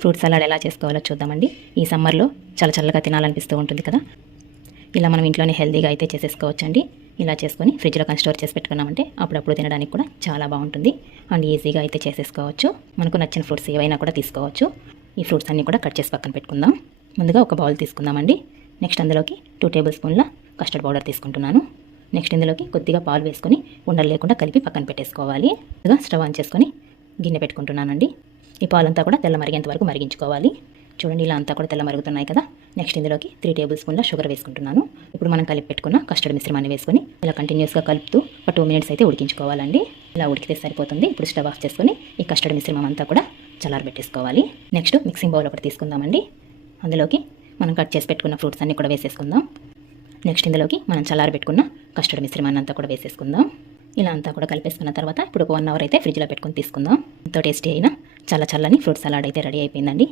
Fruit salad ఎలా చేసుకోవాలో చూద్దామండి. ఈ సమ్మర్లో చాలా చల్లగా తినాలనిపిస్తూ ఉంటుంది కదా. ఇలా మనం ఇంట్లోనే హెల్తీగా అయితే చేసేసుకోవచ్చండి. ఇలా చేసుకొని ఫ్రిడ్జ్లో కానీ స్టోర్ చేసి పెట్టుకున్నామంటే అప్పుడప్పుడు తినడానికి కూడా చాలా బాగుంటుంది అండ్ ఈజీగా అయితే చేసేసుకోవచ్చు. మనకు నచ్చిన ఫ్రూట్స్ ఏవైనా కూడా తీసుకోవచ్చు. ఈ ఫ్రూట్స్ అన్నీ కూడా కట్ చేసి పక్కన పెట్టుకుందాం. ముందుగా ఒక బౌల్ తీసుకుందామండి. నెక్స్ట్ అందులోకి 2 టేబుల్ స్పూన్ల కస్టర్డ్ పౌడర్ తీసుకుంటున్నాను. నెక్స్ట్ ఇందులోకి కొద్దిగా పాలు వేసుకొని ఉండలు లేకుండా కలిపి పక్కన పెట్టేసుకోవాలి. ఇదిగా స్టవ్ ఆన్ చేసుకొని గిన్నె పెట్టుకుంటున్నానండి. ఈ పాలంతా కూడా తెల్ల మరిగేంత వరకు మరిగించుకోవాలి. చూడండి, ఇలా అంతా కూడా తెల్ల మరుగుతున్నాయి కదా. నెక్స్ట్ ఇందులోకి 3 టేబుల్ స్పూన్ల షుగర్ వేసుకుంటున్నాను. ఇప్పుడు మనం కలిపి పెట్టుకున్న కస్టర్డ్ మిశ్రమాన్ని వేసుకొని ఇలా కంటిన్యూస్గా కలుపుతూ ఒక 2 మినిట్స్ అయితే ఉడికించుకోవాలండి. ఇలా ఉడికితే సరిపోతుంది. ఇప్పుడు స్టవ్ ఆఫ్ చేసుకొని ఈ కస్టర్డ్ మిశ్రమం అంతా కూడా చల్లారబెట్టేసుకోవాలి. నెక్స్ట్ మిక్సింగ్ బౌల్ ఒకటి తీసుకుందామండి. అందులోకి మనం కట్ చేసి పెట్టుకున్న ఫ్రూట్స్ అన్నీ కూడా వేసేసుకుందాం. నెక్స్ట్ ఇందులోకి మనం చల్లారబెట్టుకున్న కస్టర్డ్ మిశ్రమాన్ని అంతా కూడా వేసేసుకుందాం. ఇలా అంతా కూడా కలిపేసుకున్న తర్వాత ఇప్పుడు ఒక 1 అవర్ అయితే ఫ్రిడ్జ్లో పెట్టుకొని తీసుకుందాం. ఎంతో టేస్టీ అయినా చాలా చల్లని ఫ్రూట్ సలాడ్ అయితే రెడీ అయిపోయిందండి.